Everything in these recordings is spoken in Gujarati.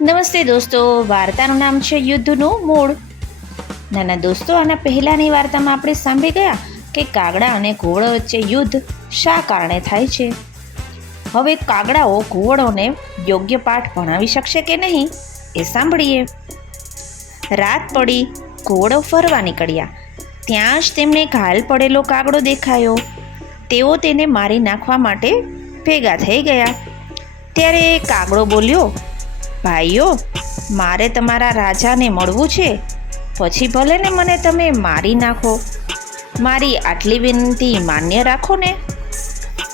નમસ્તે દોસ્તો, વાર્તાનું નામ છે યુદ્ધનું મૂળ. નાના દોસ્તો, આના પહેલાંની વાર્તામાં આપણે સાંભળી ગયા કે કાગડા અને ઘોડો વચ્ચે યુદ્ધ શા કારણે થાય છે? હવે કાગડાઓ ઘોડોને યોગ્ય પાઠ ભણાવી શકશે કે નહીં એ સાંભળીએ. રાત પડી, ઘોડો ફરવા નીકળ્યા. ત્યાં જ તેમને ઘાયલ પડેલો કાગડો દેખાયો. તેઓ તેને મારી નાખવા માટે ભેગા થઈ ગયા. ત્યારે કાગડો બોલ્યો ભાઈઓ, મારે તમારા રાજાને મળવું છે. પછી ભલે ને મને તમે મારી નાખો. મારી આટલી વિનંતી માન્ય રાખો ને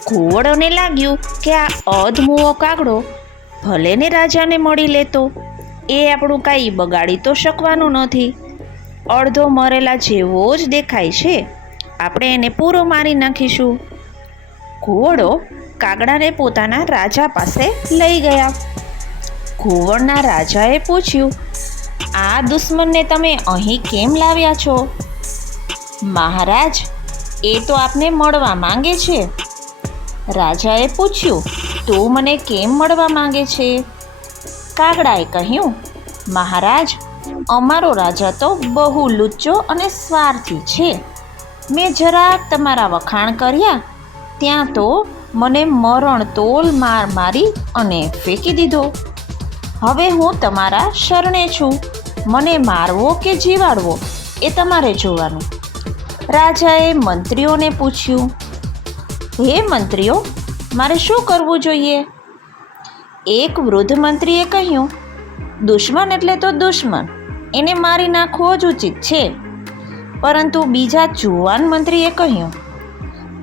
ઘુવડોને લાગ્યું કે આ અધમુઓ કાગડો ભલે ને રાજાને મળી લેતો. એ આપણું કાંઈ બગાડી તો શકવાનું નથી. અડધો મરેલા જેવો જ દેખાય છે. આપણે એને પૂરો મારી નાખીશું. ઘુવડો કાગડાને પોતાના રાજા પાસે લઈ ગયા. ઘુવડના રાજાએ પૂછ્યું, આ દુશ્મનને તમે અહીં કેમ લાવ્યા છો? મહારાજ, એ તો આપને મળવા માંગે છે. રાજાએ પૂછ્યું, તું મને કેમ મળવા માંગે છે? કાગડાએ કહ્યું, મહારાજ, અમારો રાજા તો બહુ લુચ્ચો અને સ્વાર્થી છે. મેં જરાક તમારા વખાણ કર્યા, ત્યાં તો મને મરણ તોલ માર મારી અને ફેંકી દીધો. હવે હું તમારા શરણે છું. મને મારવો કે જીવાડવો એ તમારે જોવાનું. રાજાએ મંત્રીઓને પૂછ્યું, હે મંત્રીઓ, મારે શું કરવું જોઈએ? એક વૃદ્ધ મંત્રીએ કહ્યું, દુશ્મન એટલે તો દુશ્મન, એને મારી નાખવો જ ઉચિત છે. પરંતુ બીજા જુવાન મંત્રીએ કહ્યું,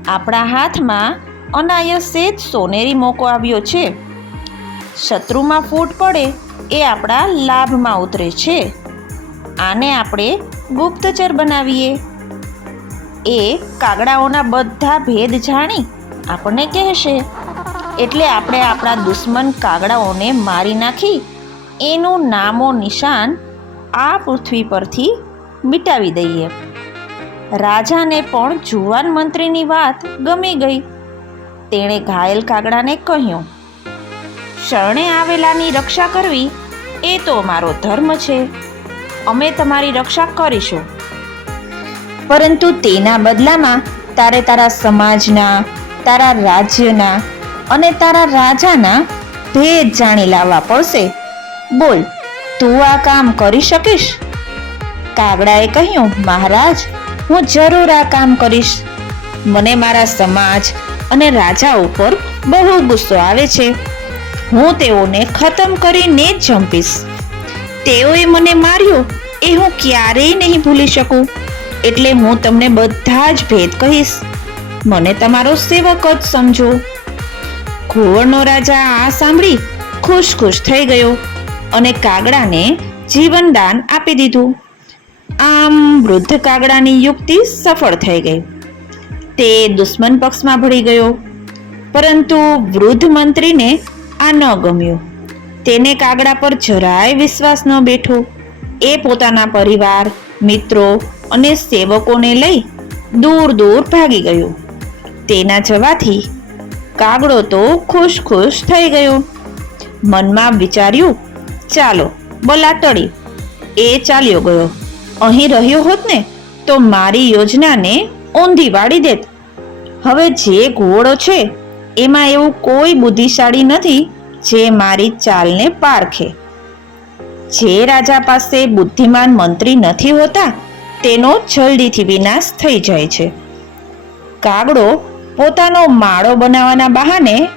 આપણા હાથમાં અનાયસે જ સોનેરી મોકો આવ્યો છે. શત્રુમાં ફૂટ પડે એ આપણા લાભમાં ઉતરે છે. આને આપણે ગુપ્તચર બનાવીએ. એ કાગડાઓના બધા ભેદ જાણી આપણને કહેશે. એટલે આપણે આપણા દુશ્મન કાગડાઓને મારી નાખી એનું નામો નિશાન આ પૃથ્વી પરથી મિટાવી દઈએ. રાજાને પણ જુવાન મંત્રીની વાત ગમી ગઈ. તેણે ઘાયલ કાગડાને કહ્યું શરણે આવેલાની રક્ષા કરવી એ તો મારો ધર્મ છે. અમે તમારી રક્ષા કરીશું. પરંતુ તેના બદલામાં તારે તારા સમાજના, તારા રાજ્યના અને તારા રાજાના ભેદ જાણી લાવવા પડશે. બોલ, તું આ કામ કરી શકીશ? કાગડાએ કહ્યું, મહારાજ, હું જરૂર આ કામ કરીશ. મને મારા સમાજ અને રાજા ઉપર બહુ ગુસ્સો આવે છે. હું તેઓને ખતમ કરીને જ જંપીશ. તેઓએ મને માર્યો, એ હું ક્યારેય નહીં ભૂલી શકું. એટલે હું તમને બધા જ ભેદ કહીશ. મને તમારો સેવક જ સમજો. ઘુવડનો રાજા આ સાંભળી ખુશ ખુશ થઈ ગયો અને કાગડાને જીવનદાન આપી દીધું. આમ વૃદ્ધ કાગડાની યુક્તિ સફળ થઈ ગઈ. તે દુશ્મન પક્ષમાં ભળી ગયો. પરંતુ વૃદ્ધ મંત્રીને આ ન ગમ્યું. તેને કાગડા પર જરાય વિશ્વાસ ન બેઠો. એ પોતાના પરિવાર, મિત્રો અને સેવકોને લઈ દૂર દૂર ભાગી ગયો. તેના જવાથી કાગડો તો ખુશ ખુશ થઈ ગયો. મનમાં વિચાર્યું, ચાલો બલા ટળી એ ચાલ્યો ગયો. અહીં રહ્યો હોત ને, તો મારી યોજનાને ઊંધી વાળી દેત. હવે જે ઘોડો છે એમાં એવું કોઈ બુદ્ધિશાળી નથી જે મારી ચાલને પારખે. જે રાજા પાસે બુદ્ધિમાન મંત્રી નથી હોતા, તેનો જલ્દીથી વિનાશ થઈ જાય છે. કાગડો પોતાનો માળો બનાવવાના બહાને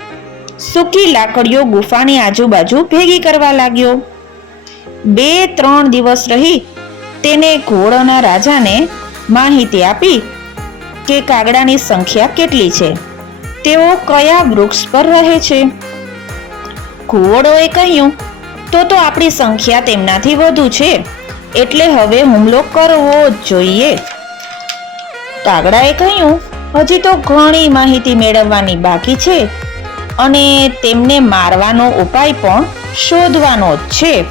સૂકી લાકડીઓ ગુફાની આજુબાજુ ભેગી કરવા લાગ્યો. બે ત્રણ દિવસ રહી તેને ઘોડોના રાજાને માહિતી આપી કે કાગડાની સંખ્યા કેટલી છે. તેઓ કયા વૃક્ષ પર રહે છે? ઘુવડોએ કહ્યું, તો તો આપણી સંખ્યા તેમનાથી વધુ છે, એટલે હવે હુમલો કરવો જ જોઈએ. કાગડાએ કહ્યું, હજી તો ઘણી માહિતી મેળવવાની બાકી છે અને તેમને મારવાનો ઉપાય પણ શોધવાનો જ છે.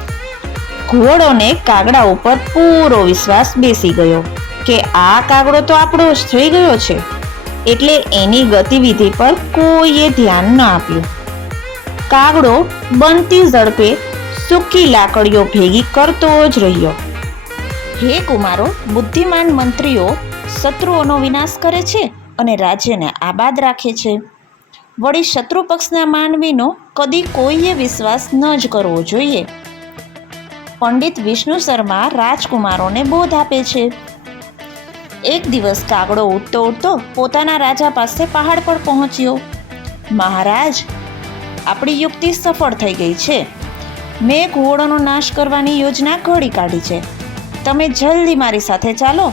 ઘુવડોને કાગડા ઉપર પૂરો વિશ્વાસ બેસી ગયો કે આ કાગડો તો આપણો જ થઈ ગયો છે. એટલે એની ગતિવિધિ પર કોઈએ ધ્યાન ન આપ્યું. કાગડો બનતી ઝડપે સૂકી લાકડીઓ ભેગી કરતો જ રહ્યો. હે કુમારો, બુદ્ધિમાન મંત્રીઓ, શત્રુઓનો વિનાશ કરે છે અને રાજ્યને આબાદ રાખે છે. વળી શત્રુ પક્ષના માનવીનો કદી કોઈએ વિશ્વાસ ન જ કરવો જોઈએ. પંડિત વિષ્ણુ શર્મા રાજકુમારોને બોધ આપે છે. એક દિવસ કાગડો ઉડતો ઉડતો પોતાના રાજા પાસે પહાડ પર પહોંચ્યો. મહારાજ, આપણી યુક્તિ સફળ થઈ ગઈ છે. મેં ઘોડોનો નાશ કરવાની યોજના ઘડી કાઢી છે. તમે જલ્દી મારી સાથે ચાલો.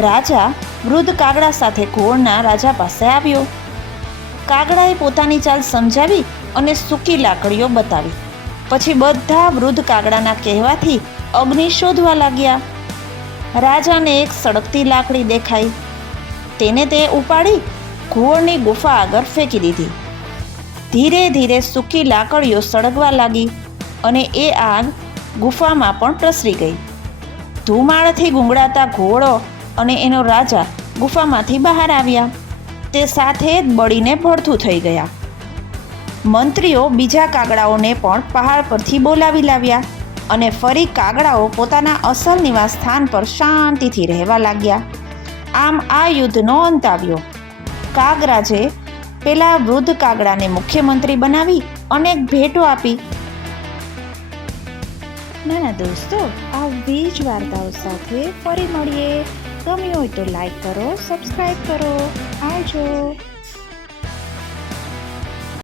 રાજા વૃદ્ધ કાગડા સાથે ઘોડના રાજા પાસે આવ્યો. કાગડાએ પોતાની ચાલ સમજાવી અને સૂકી લાકડીઓ બતાવી. પછી બધા વૃદ્ધ કાગડાના કહેવાથી અગ્નિ શોધવા લાગ્યા. રાજાને એક સળગતી લાકડી દેખાઈ. તેને તે ઉપાડી ઘુવડની ગુફા આગળ ફેંકી દીધી. ધીરે ધીરે સૂકી લાકડીઓ સળગવા લાગી અને એ આગ ગુફામાં પણ પ્રસરી ગઈ. ધુમાળથી ગુંગળાતા ઘોડો અને એનો રાજા ગુફામાંથી બહાર આવ્યા. તે સાથે જ બળીને ભડથું થઈ ગયા. મંત્રીઓ બીજા કાગડાઓને પણ પહાડ પરથી બોલાવી લાવ્યા. અને ફરી કાગડાઓ પોતાના અસલ નિવાસ સ્થાન પર શાંતિથી રહેવા લાગ્યા. આમ આ યુદ્ધનો અંત આવ્યો. કાગરાજે પેલા વૃદ્ધ કાગડાને મુખ્યમંત્રી બનાવી અનેક ભેટો આપી. નાના દોસ્તો આવી જ વાર્તાઓ સાથે ફરી મળીએ. ગમ્યું હોય તો લાઈક કરો સબસ્ક્રાઈબ કરો. આવજો.